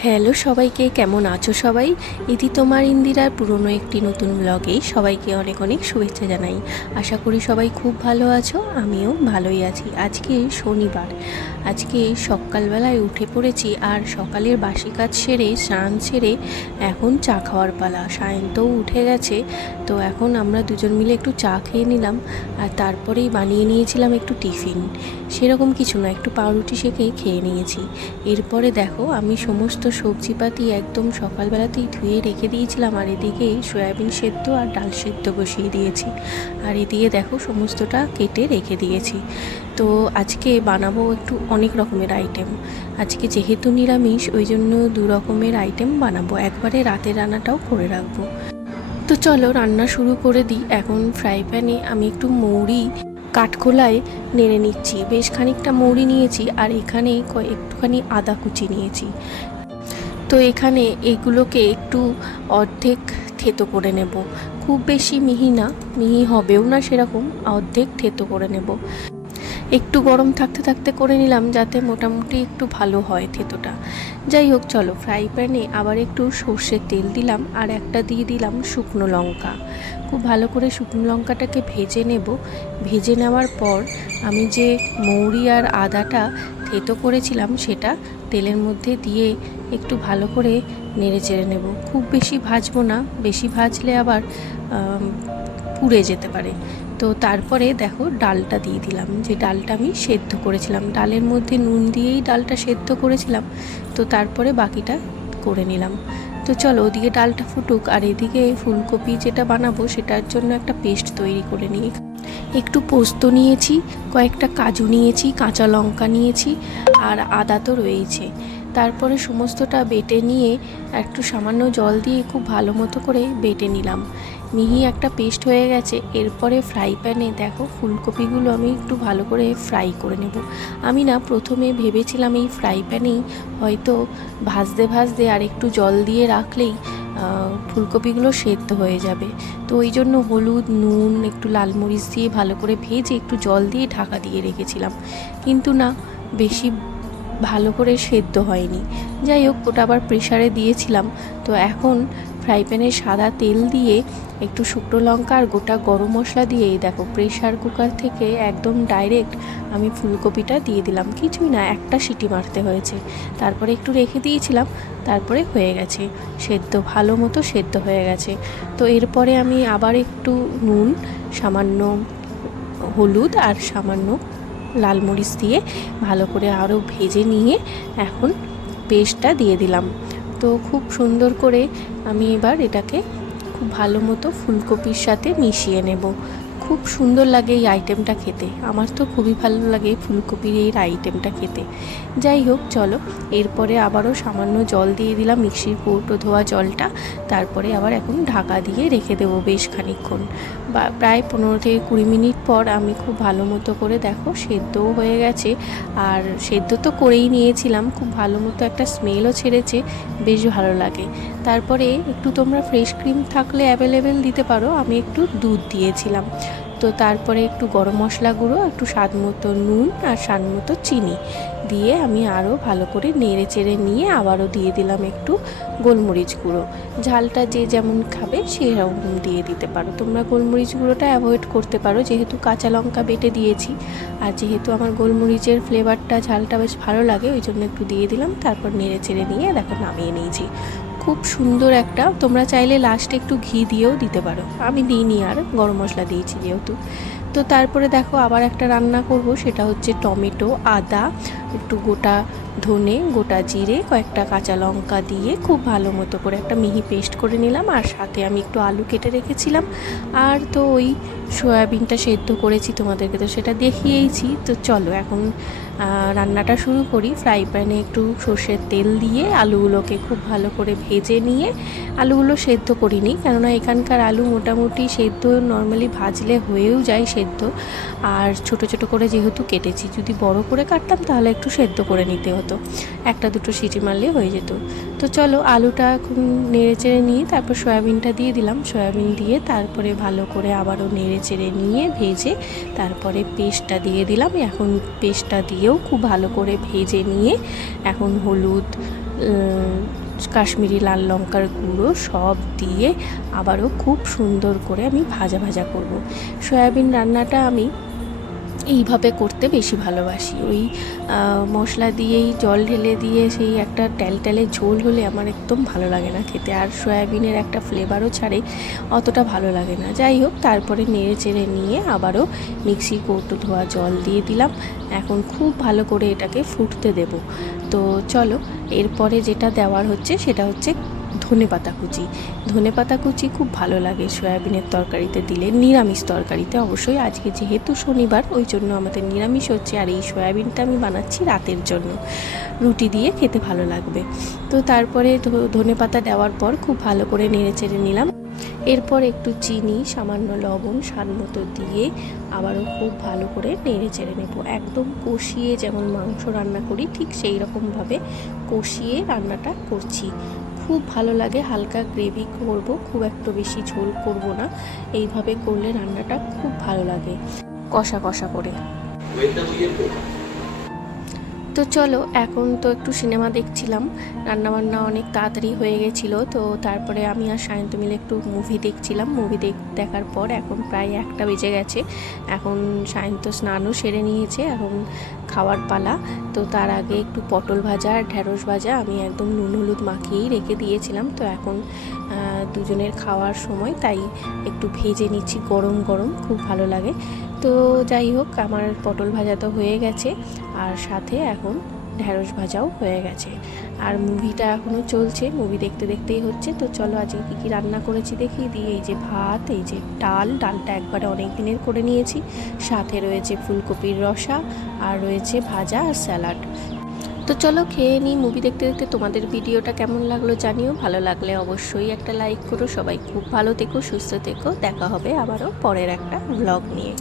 Hello সবাইকে, কেমন আছো সবাই? ইতি তোমার ইন্দিরার পুরনো একটি নতুন ব্লগে সবাইকে অনেক অনেক শুভেচ্ছা জানাই। আশা করি সবাই খুব ভালো আছো, আমিও ভালোই আছি। আজকে শনিবার, আজকে সকালবেলায় উঠে পড়েছি আর সকালের বাসি কাজ সেরে স্নান সেরে এখন চা খাওয়ার পালা। সায়ন্তও উঠে গেছে, তো এখন আমরা দুজন মিলে একটু চা খেয়ে নিলাম আর তারপরেই বানিয়ে নিয়েছিলাম একটু টিফিন। সেরকম কিছু না, একটু পাউরুটি সেঁকে খেয়ে নিয়েছি। এরপরে দেখো আমি সমস্ত সবজিপাতি একদম সকালবেলাতেই ধুয়ে রেখে দিয়েছিলাম আর এদিকে সয়াবিন সেদ্ধ আর ডাল সেদ্ধ বসিয়ে দিয়েছি। আর এদিকে দেখো সমস্তটা কেটে রেখে দিয়েছি। তো আজকে বানাবো একটু অনেক রকমের আইটেম। আজকে যেহেতু নিরামিষ, ওই জন্য 2 রকমের আইটেম বানাবো, একবারে রাতের রান্নাটাও করে রাখবো। তো চলো রান্না শুরু করে দিই। এখন ফ্রাই প্যানে আমি একটু মৌরি কাঠখোলায় নেড়ে নিচ্ছি। বেশ খানিকটা মৌরি নিয়েছি আর এখানে একটুখানি আদা কুচি নিয়েছি। তো এখানে এগুলোকে একটু অর্ধেক থেতো করে নেব, খুব বেশি মিহি না, মিহি হবেও না সেরকম, অর্ধেক থেতো করে নেব। একটু গরম থাকতে থাকতে করে নিলাম যাতে মোটামুটি একটু ভালো হয় থেতোটা। যাই হোক, চলো ফ্রাই প্যানে আবার একটু সর্ষের তেল দিলাম আর একটা দিয়ে দিলাম শুকনো লঙ্কা। খুব ভালো করে শুকনো লঙ্কাটাকে ভেজে নেব। ভেজে নেওয়ার পর আমি যে মৌরি আর আদাটা থেতো করেছিলাম সেটা তেলের মধ্যে দিয়ে একটু ভালো করে নেড়ে চেড়ে নেব। খুব বেশি ভাজবো না, বেশি ভাজলে আবার পুড়ে যেতে পারে। তো তারপরে দেখো ডালটা দিয়ে দিলাম, যে ডালটা আমি সেদ্ধ করেছিলাম, ডালের মধ্যে নুন দিয়েই ডালটা সেদ্ধ করেছিলাম। তো তারপরে বাকিটা করে নিলাম। তো চলো ওদিকে ডালটা ফুটুক আর এদিকে ফুলকপি যেটা বানাবো সেটার জন্য একটা পেস্ট তৈরি করে নিই। একটু পোস্ত নিয়েছি, কয়েকটা কাজু নিয়েছি, কাঁচা লঙ্কা নিয়েছি আর আদা তো রয়েছে। তারপরে সমস্তটা বেটে নিয়ে একটু সামান্য জল দিয়ে খুব ভালো মতো করে বেটে নিলাম। মিহি একটা পেস্ট হয়ে গেছে। এরপরে ফ্রাই প্যানে দেখো ফুলকপিগুলো আমি একটু ভালো করে ফ্রাই করে নেব। আমি না প্রথমে ভেবেছিলাম এই ফ্রাই প্যানেই হয়তো ভাজতে ভাজতে আর একটু জল দিয়ে রাখলেই ফুলকপিগুলো সেদ্ধ হয়ে যাবে। তো ওই জন্য হলুদ, নুন, একটু লাল মরিচ দিয়ে ভালো করে ভেজে একটু জল দিয়ে ঢাকা দিয়ে রেখেছিলাম, কিন্তু না, বেশি ভালো করে সেদ্ধ হয়নি। যাই হোক, ওটা আবার প্রেশারে দিয়েছিলাম। তো এখন ফ্রাই প্যানে সাদা তেল দিয়ে একটু শুকনো লঙ্কা আর গোটা গরম মশলা দিয়ে দেখো প্রেশার কুকার থেকে একদম ডাইরেক্ট আমি ফুলকপিটা দিয়ে দিলাম। কিছুই না, একটা সিটি মারতে হয়েছে। তারপরে একটু রেখে দিয়েছিলাম, তারপরে হয়ে গেছে সেদ্ধ, ভালো মতো সেদ্ধ হয়ে গেছে। তো এরপরে আমি আবার একটু নুন, সামান্য হলুদ আর সামান্য লাল মরিচ দিয়ে ভালো করে আরও ভেজে নিয়ে এখন পেস্টটা দিয়ে দিলাম। তো খুব সুন্দর করে আমি এবার এটাকে খুব ভালো মতো ফুলকপির সাথে মিশিয়ে নেব। খুব সুন্দর লাগে এই আইটেমটা খেতে, আমার তো খুবই ভালো লাগে ফুলকপির এই আইটেমটা খেতে। যাই হোক, চলো এরপরে আবারও সামান্য জল দিয়ে দিলাম, মিক্সির কৌটো ধোয়া জলটা। তারপরে আবার এখন ঢাকা দিয়ে রেখে দেবো বেশ খানিকক্ষণ, বা প্রায় 15 থেকে 20 মিনিট পর আমি খুব ভালো মতো করে দেখো সেদ্ধও হয়ে গেছে। আর সেদ্ধ তো করেই নিয়েছিলাম, খুব ভালো মতো একটা স্মেলও ছেড়েছে, বেশ ভালো লাগে। তারপরে একটু তোমরা ফ্রেশ ক্রিম থাকলে অ্যাভেলেবেল দিতে পারো, আমি একটু দুধ দিয়েছিলাম। তো তারপরে একটু গরম মশলা গুঁড়ো, একটু স্বাদ মতো নুন আর স্বাদ মতো চিনি দিয়ে আমি আরও ভালো করে নেড়ে চেড়ে নিয়ে আবারও দিয়ে দিলাম একটু গোলমরিচ গুঁড়ো। ঝালটা যে যেমন খাবে সেরকম দিয়ে দিতে পারো। তোমরা গোলমরিচ গুঁড়োটা অ্যাভয়েড করতে পারো, যেহেতু কাঁচা লঙ্কা বেটে দিয়েছি আর যেহেতু আমার গোলমরিচের ফ্লেভারটা, ঝালটা বেশ ভালো লাগে, ওই জন্য একটু দিয়ে দিলাম। তারপর নেড়ে চেড়ে নিয়ে দেখো নামিয়ে নিয়েছি। খুব সুন্দর একটা, তোমরা চাইলে লাস্টে একটু ঘি দিয়েও দিতে পারো, আমি দিইনি, আর গরম মশলা দিয়েছি যেহেতু। তো তারপরে দেখো আবার একটা রান্না করব, সেটা হচ্ছে টমেটো, আদা, একটু গোটা ধনে, গোটা জিরে, কয়েকটা কাঁচা লঙ্কা দিয়ে খুব ভালো মতো করে একটা মিহি পেস্ট করে নিলাম। আর সাথে আমি একটু আলু কেটে রেখেছিলাম, আর তো ওই সয়াবিনটা সেদ্ধ করেছি, তোমাদেরকে তো সেটা দেখিয়েইছি। তো চলো এখন রান্নাটা শুরু করি। ফ্রাই প্যানে একটু সর্ষের তেল দিয়ে আলুগুলোকে খুব ভালো করে ভেজে নিয়ে, আলুগুলো সেদ্ধ করিনি, কেননা এখানকার আলু মোটামুটি সেদ্ধ নর্মালি ভাজলে হয়েও যায় সেদ্ধ। আর ছোট ছোট করে যেহেতু কেটেছি, যদি বড় করে কাটতাম তাহলে একটু সেদ্ধ করে নিতে হতো, একটা দুটো সিটি মারলে হয়ে যেত। তো চলো আলুটা এখন নেড়ে চেড়ে নিয়ে তারপর সয়াবিনটা দিয়ে দিলাম। সয়াবিন দিয়ে তারপরে ভালো করে আবারও নেড়ে চেড়ে নিয়ে ভেজে তারপরে পেস্টটা দিয়ে দিলাম। এখন পেস্টটা দিয়েও খুব ভালো করে ভেজে নিয়ে এখন হলুদ, কাশ্মীরি লাল লঙ্কার গুঁড়ো সব দিয়ে আবারও খুব সুন্দর করে আমি ভাজা ভাজা করব। সয়াবিন রান্নাটা আমি এইভাবে করতে বেশি ভালোবাসি। ওই মশলা দিয়েই জল ঢেলে দিয়ে সেই একটা ট্যালট্যালে ঝোল হলে আমার একদম ভালো লাগে না খেতে, আর সয়াবিনের একটা ফ্লেভারও ছাড়ে, অতটা ভালো লাগে না। যাই হোক, তারপরে নেড়ে চেড়ে নিয়ে আবারও মিক্সির কৌটো ধোয়া জল দিয়ে দিলাম। এখন খুব ভালো করে এটাকে ফুটতে দেব। তো চলো, এরপরে যেটা দেওয়ার হচ্ছে সেটা হচ্ছে ধনেপাতা কুচি। ধনেপাতা কুচি খুব ভালো লাগে সয়াবিনের তরকারিতে দিলে, নিরামিষ তরকারিতে অবশ্যই। আজকে যেহেতু শনিবার, ওই জন্য আমাদের নিরামিষ হচ্ছে, আর এই সয়াবিনটা আমি বানাচ্ছি রাতের জন্য, রুটি দিয়ে খেতে ভালো লাগবে। তো তারপরে ধনেপাতা দেওয়ার পর খুব ভালো করে নেড়ে চেড়ে নিলাম। এরপর একটু চিনি, সামান্য লবণ স্বাদ মতো দিয়ে আবারও খুব ভালো করে নেড়ে চেড়ে নেব। একদম কষিয়ে যেমন মাংস রান্না করি ঠিক সেই রকমভাবে কষিয়ে রান্নাটা করছি। খুব ভালো লাগে, হালকা গ্রেভি করব, খুব একটা বেশি ঝোল করব না। এইভাবে করলে রান্নাটা খুব ভালো লাগে, কষা কষা করে। তো চলো, এখন তো একটু সিনেমা দেখছিলাম, রান্নাবান্না অনেক তাড়াতাড়ি হয়ে গেছিলো। তো তারপরে আমি আর সায়ন্ত মিলে একটু মুভি দেখছিলাম। মুভি দেখার পর এখন প্রায় 1টা বেজে গেছে। এখন সায়ন্ত স্নানও সেরে নিয়েছে, এখন খাওয়ার পালা। তো তার আগে একটু পটল ভাজা আর ঢ্যাঁড়স ভাজা আমি একদম নুন হলুদ মাখিয়েই রেখে দিয়েছিলাম। তো এখন দুজনের খাওয়ার সময় তাই একটু ভেজে নিচ্ছি, গরম গরম খুব ভালো লাগে। তো যাই হোক, আমার পটল ভাজা তো হয়ে গেছে, আর সাথে এখন ঢ্যাঁড়স ভাজাও হয়ে গেছে, আর মুভিটা এখনও চলছে, মুভি দেখতে দেখতেই হচ্ছে। তো চলো, আজকে কী কী রান্না করেছি দেখিয়ে দিই। এই যে ভাত, এই যে ডালটা একবারে অনেক দিনের করে নিয়েছি, সাথে রয়েছে ফুলকপির রসা, আর রয়েছে ভাজা আর স্যালাড। তো চলো খেয়ে নিই। মুভি দেখতে দেখতে তোমাদের ভিডিওটা কেমন লাগলো জানিও, ভালো লাগলে অবশ্যই একটা লাইক করো। সবাই খুব ভালো থেকো, সুস্থ থেকো, দেখা হবে আবারও পরের একটা ব্লগ নিয়ে।